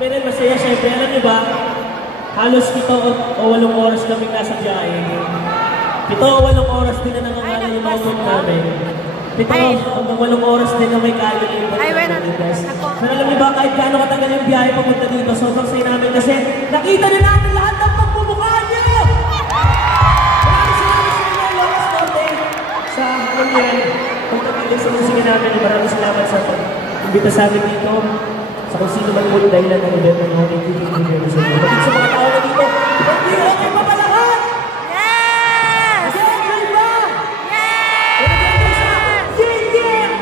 Meron masaya syempre. Alam niyo ba, halos 7 o 8 oras kami nasa biyahe. 7 o 8 oras din na nangangalan yung mga food namin. 7 hanggang 8 oras din na may kaliin. Pero alam niyo ba, kahit gaano katagal yung biyahe papunta dito, sobrang saya namin kasi nakita na namin lahat ng pagmumukha niyo! Maraming salamat sa inyo, Lolas Norte, sa Hangyan. Kung nakilig sa musika namin, maraming salamat sa pag-imbita sa amin dito. Sa kung sino man yung dahilan ng event ng Hongkong TV sa inyo. Bakit sa mga tao na dito, hindi okay pa ba lahat? Yes! Hindi okay ba? Yes! Yeah, yeah!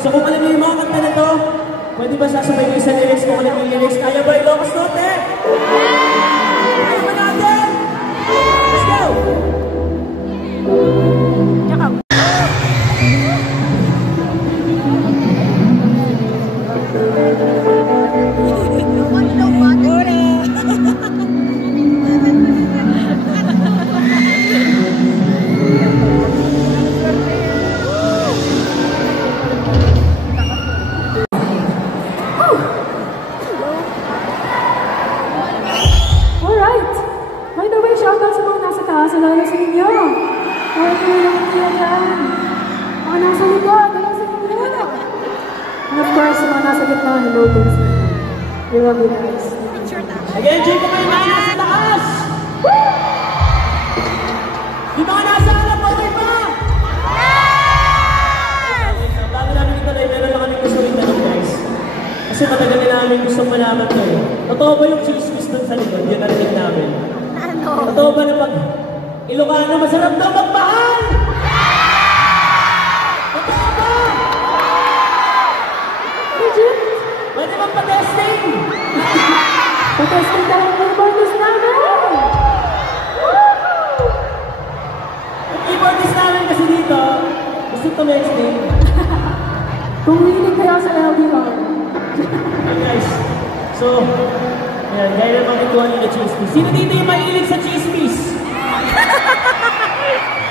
So kung alam niyo yung mga kanta na to, pwede ba sasabay niyo sa lyrics kung alam niyo yung lyrics? Kaya ba Ilocos Norte? Kaya ba natin? Let's go! Lalo sa inyo. Kaya kayo lang kayo dyan. Mga nasa likod, lalo sa inyo. And of course, mga nasa gitna, hello din sa inyo. We love you guys. Again, Jacob, may mga nasa taas! Yung mga nasa alam, okay pa! Yes! Bago namin ito, meron lang kami gusto rin tanong, guys. Kasi matagal na namin gustong malaman to eh. Totoo ba yung chismis dun sa likod? Yun narinig namin. Ano? Totoo ba na pag Ilocano, masarap daw magmahal! Totoo ba? Legit? Pwede bang pa-testing? Pa-testing tayo ng keyboardist namin! Yung keyboardist namin kasi dito, gusto tumesting. Kung hilig kayo sa LDR. Okay guys, so, ayan, gaya naman ituwa nyo na chismis. Sino dito yung mahilig sa chismis?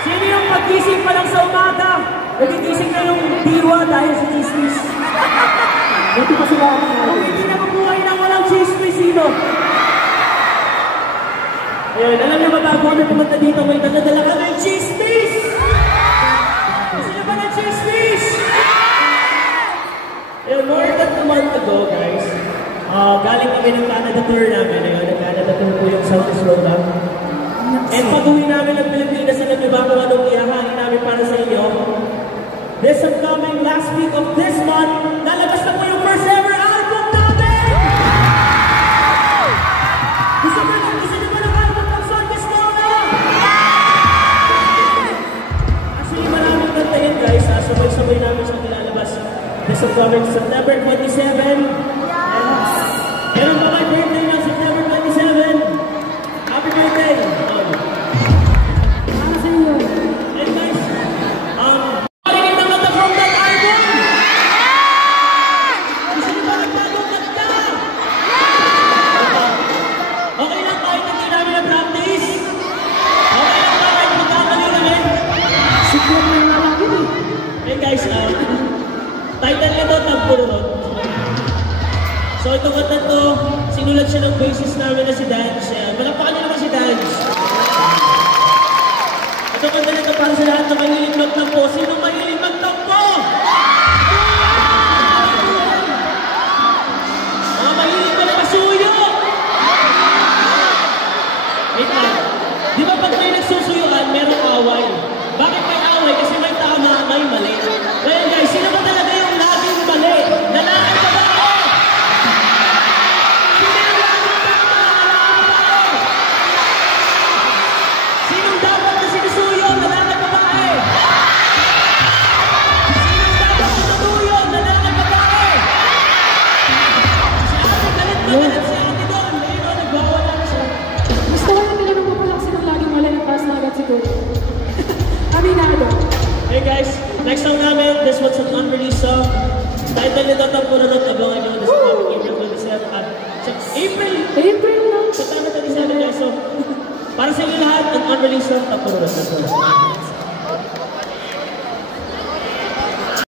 Sino yung pag-gising pa lang sa umaga? Nagigising na yung diwa dahil sa chismis. Buti pa sila. Kung hindi na mabuhay na walang chismis, sino? Ayun, alam niyo ba bago kami pumunta dito, may dala-dala kami ng chismis! Gusto niyo ba ng chismis? Ayun, more than a month ago, guys, galing kami ng Canada tour namin. Ayun, nag-Canada tour po yung Southeast Road. And pag-uwi namin ng Pilipinas, alam niyo ba kung anong ihahain namin para sa inyo? This upcoming last week of this month, lalabas na po yung first ever album namin! Gusto niyo ba ng album ng Southeast Road? Actually, maraming kanta yun, guys. Sabay-sabay namin siyang nilalabas. This upcoming September 27. Meron ba may birthday ng September 27? Happy birthday! Title nito, Tagpurot. So itong kanta to, sinulat siya ng basis namin na si Dance. Malapakan niyo naman si Dance. Itong kanta nito para sa lahat na mahilig magtampo. Sino mahilig magtampo? Mga mahilig ka na masuyo! Wait lang. Di ba pag may nagsusuyuan, merong away? Bakit may away? Kasi may tama, may mali. Kaya guys, sino ba talaga yung laging mali? Lalaki ba ba? Sino yung laging tama? Sinong dapat na sinusuyo? Lalaki ba ba? Sinong dapat sinusuyo? Lalaki ba ba? Si ate, galit na galit si ate doon. Ayun, nagwawala na siya. Gusto ko lang tinanong mo pa lang silang laging mali ng taas na agad siguro. Aminado. Hey guys, next song namin, this one's an unreleased song. Title nito, Tagpurot, abangan nyo this coming April 27. April lang. September 27 guys, so para sa inyo lahat, an unreleased song, Tagpurot.